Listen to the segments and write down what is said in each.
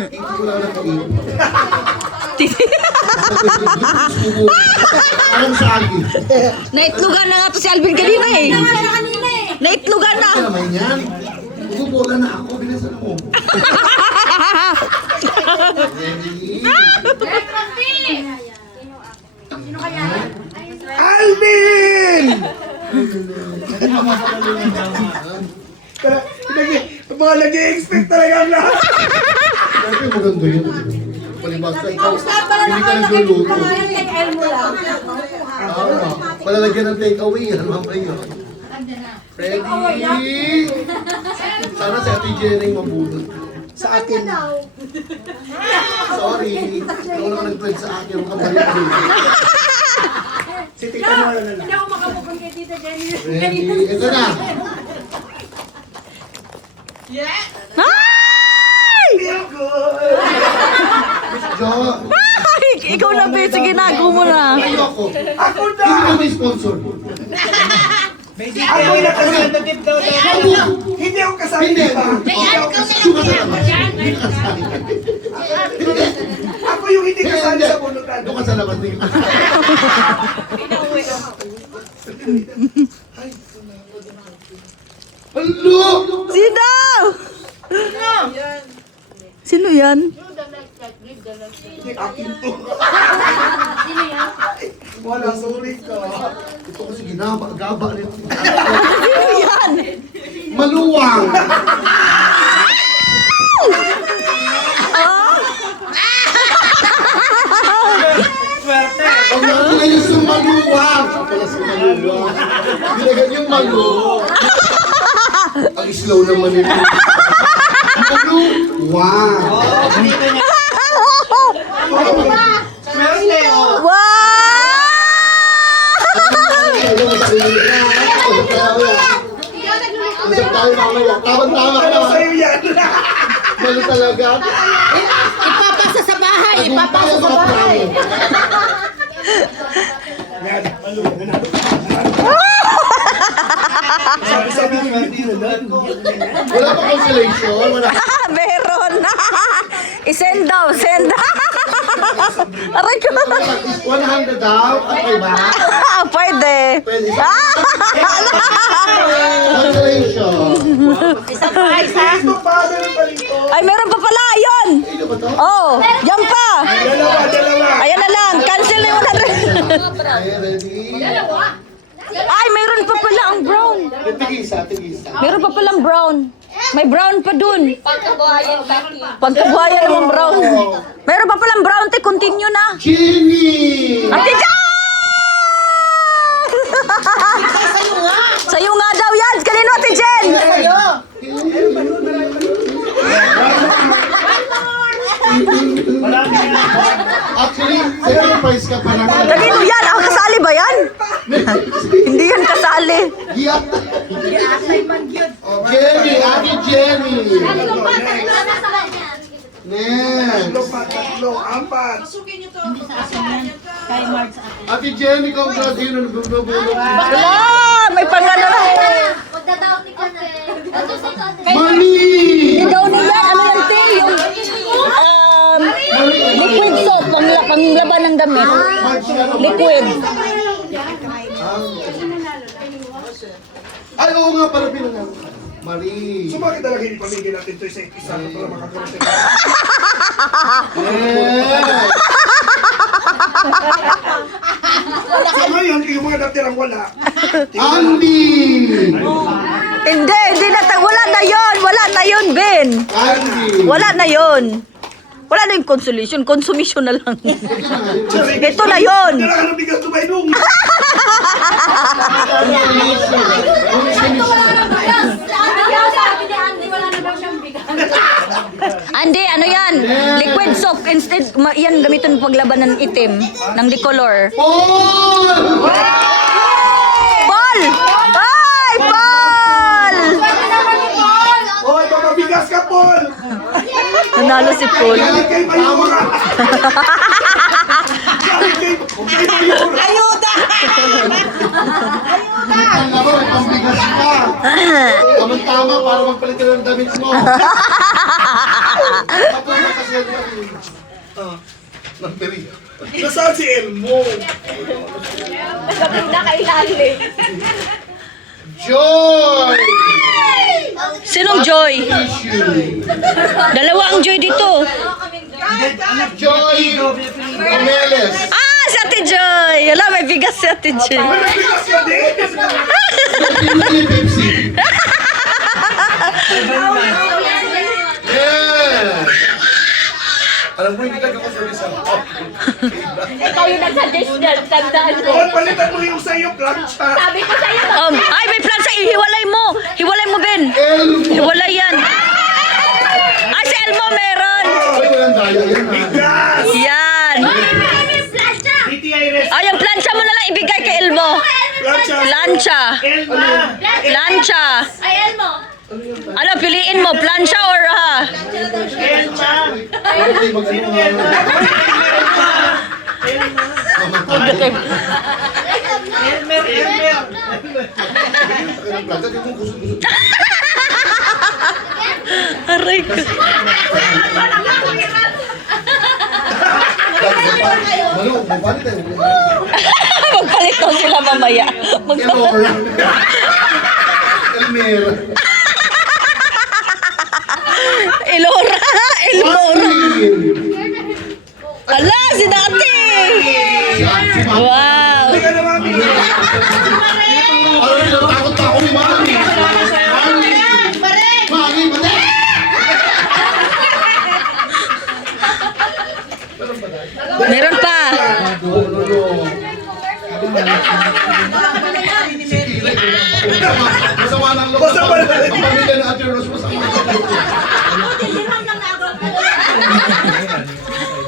ko lang nag-iip. Alam sa akin. Naitlugan na nga to si Alvin kanina eh. Naitlugan na. Ano naman yan? Bububola na ako. Bilisan mo. Alvin! Mga nag-i-expect talaga ang lahat. Siyempre maganda yun. Palibasa ikaw. Hindi ka nagluluto. Palalagyan ng take-away. Ano ba yun? Ready? Sana si Ate Jenny mabulot. Sa akin. Sorry. Ikaw lang nag-pledge sa akin. Ang kabalik ko. Si Tita Nola na lang. Hindi ako makamukhang kay Tita Jenny. Ready? Ito na. Ay! Feel good! Jo. Ay! Ikaw na, be. Sige, nago mo na. Ayoko. Ako na! Hindi ko may sponsor. Ako yung nakasabi. Hindi ako kasali, Hindi. di ba? Suka sa labas. Hindi ka kasali. Hindi. Ako yung hindi kasali sa bunutan. Doon ka sa labas. Hindi ka Hello! Sino? Sino yan? Hindi, akin to. Wala, sorry ka. Ito kasi gaba rin. Sino yan? Maluwang! Ang natin na yung sumaluwang! Siya pala sumaluwang. Binagan yung malu. Ang slow naman ito. Maluwang! Isang tayo mamaya. Tama-tama ka Ano naman. sa'yo yan? Malu talaga. Ipapasa sa bahay! Ipapasa sa bahay! Yan, maluwag na. Sabi-sabi niyo, hindi na lang. Wala pa consolation. Wala. Meron! I-send daw! Send! Aray ko! 100 daw. Okay ba? Pwede! Pwede. Consolation. Ito pa, meron pa rito. Ay, meron pa pala! Ayun! Ito ba to? Oh! Yan pa! Dalawa. Ayan na lang! Cancel na yung 100! Okay, ready? Ay, meron pa pala ang brown! Tigisa. Meron pa palang brown. May brown pa dun. Pagkabuhayan naman brown. Meron pa palang brown, te. Continue na. Jenny! Ate Jan! Sa'yo nga daw yan. Kanino, Ate Jen? Actually, second prize ka pa lang. Kanino yan? Ah, kasali ba yan? Hindi yan kasali. Giyak. Jenny, Ate Jenny. Next. Tatlo, apat. Ate Jenny, congrats. Yun ang nagbubulog. Wala! May pangano na. Mami! Ikaw na yan. Ano yan, te? Yung liquid soap. Panglaban ng damit. Liquid. Ay, oo nga pala pinangalan. Marie. So bakit talaga hindi pamigil natin ito sa isa para makakaroon sa Yeah. So ngayon, yung mga natirang wala. Andy! Hindi na. Wala na yun. Wala na yun, Ben. Andy! Wala na yun. Wala na yung consolation. Consumption na lang. Ito na yun. Dala ka ng bigas Dubai nung. Andy, ano yan? Liquid soap. Instead, yan gamitin paglaban ng itim. Ng decolor. Paul! Paul! Ay, Paul! Hoy, mabigas ka, Paul! Nanalo si Paul. Galit kay Mayura! Galit kay Mayura! Ayuda! Ang labo, may pambigas ka. Tamang-tama para magpalit ka ng damit mo. Tapos sila ng peri. Nasaan si Elmo? Nakailalim. Joy! Sinong Joy? Issue. Dalawa ang Joy dito. Joy Ameles. Ah, si Ate Joy. Wala, may bigas si Ate Joy. Nagbigas ka din? Pili Pepsi. Yes! Alam mo, hindi ka ako sa isa. Ikaw yung nag-suggest niya. Tandaan mo. Bawal palitan mo yung sa'yo, plancha. Sabi ko sa'yo. Ay, may plan sa hiwalay mo. Hiwalay mo, Ben. Elmo. Hiwalay yan. Ay, si Elmo meron. Ay, walang daya yan ha. Gas! Yan. DTI rest. Ay, yung plancha mo na lang ibigay kay Elmo. Plancha. Plancha. Elma. Plancha. Ay, Elmo! Ano, piliin mo, plancha or ha? Elma. Ay, mag-ano nga. Elmer. Planta, di mo kusog-kusog. Aray ko. Malo, mabali tayo. Magpalit daw sila mamaya. Elmore. Elmer. Elora. Elora. Ala, si Dati. Wow. Hindi ka na, mami. Ano yung takot ako ni Mami? Mami! Mami, mali! Meron pa. Masama ng loob. Masama ng loob. Ang pamilya ng Ate Rose, masama ng loob.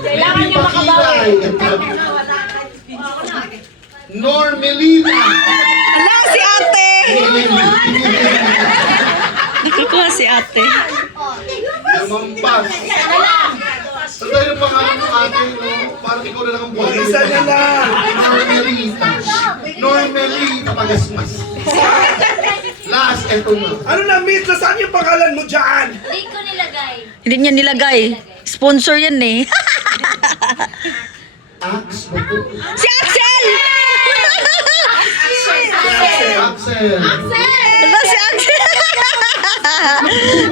Kailangan niyo makabawi. Normelina. Ala, si Ate. Nakukuha si Ate. Lumampas. Sa tayo ng pangalan ng ate, no? Parang ikaw na lang ang buhay. Isa na lang. Normelita. Normelita Pagasmas. Last, eto na. Ano na, Miss? Nasaan yung pangalan mo dyan? Hindi ko nilagay. Hindi niya nilagay. Sponsor yan eh. Axe ba po? Si Axel! Axel. Ala, si Axel!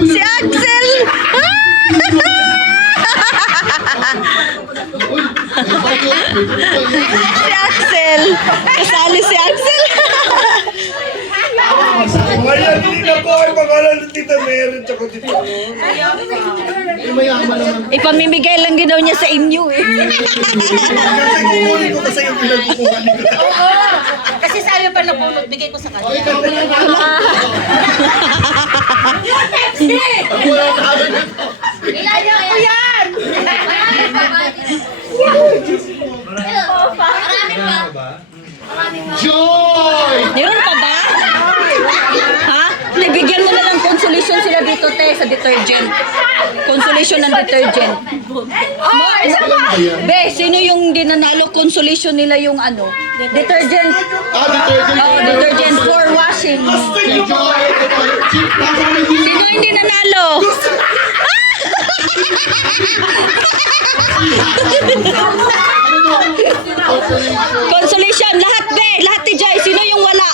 Si Axel! Uy, may tayo. Si Axel! Kasali si Axel! Ngayon, hindi na po ang pangalan ng Tita Mary tsaka Tita Mo. Yung mayaman naman. Ipamimigay lang din daw niya sa inyo eh. Kasi kukunin ko kasi yung pinagkukuha nito. Kasi sabi pa na bunot, bigay ko sa O, kanya. ikaw na lang. Ako wala na kami nito. Ilan ko yan? Marami pa ba? Marami pa. Joy! Meron pa ba? Ha? Bigyan mo na lang consolation sila dito, te, sa detergent. Consolation ng detergent. Be, sino yung dinanalo consolation nila yung ano? Detergent. Detergent. Oh, detergent for washing. Si Joy. Nasa kami dito. Sino yung dinanalo? Consolation. Lahat, be. Lahat ni Jai. Sino yung wala?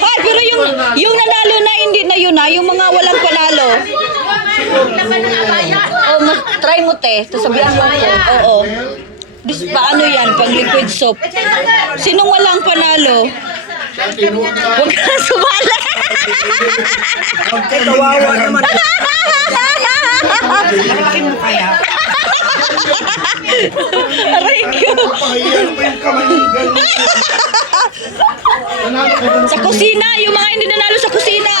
Hoy, pero yung nanalo na hindi na yun ha. Yung mga walang panalo. Oh, try mo te. Tapos sabihan mo ako. Oo. Paano yan? Pang liquid soap. Sinong walang panalo? Huwag ka na sumali. Kawawa naman. Malaki mo kaya? Aray ko. Pahiyan pa yung kamay ng gano'n. Sa kusina. Yung mga hindi nanalo sa kusina.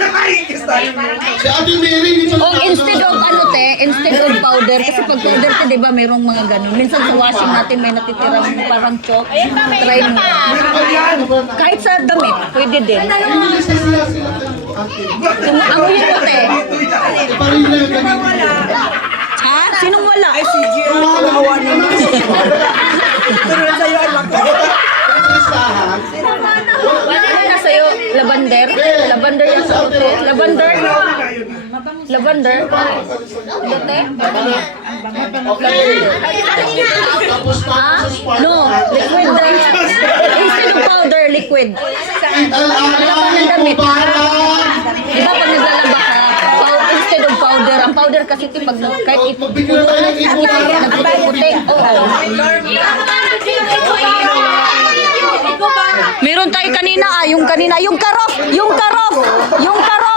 Ay, kiss tayo mo. Si Ate Mary dito. O instead of ano te, instead of powder. Kasi pag powder te, di ba mayroong mga ganun. Minsan sa washing natin may natitirang parang chalk. Try mo. Ayan. Kahit sa damit, pwede din. Inilis na sila ate. Amoyin mo te. Parang na ganito. Ha? Sinong wala? Ay, si Kawawa naman. Pero na sa'yo ang laki. Listahan. Wala na sa'yo. Labander? Lavender yan sa puti. Lavender. Lavender. Puti. Okay. Tapos Ah? tapos part. No, liquid. Instead of powder, liquid. Al-alam ibubaran. Di ba pag naglalaba ka, instead of powder, ang powder kasi ito pag kahit Magbigyan tayo ng ibubaran. nagpuputi. Oo. Meron tayo kanina yung karof, yung karof, yung karof.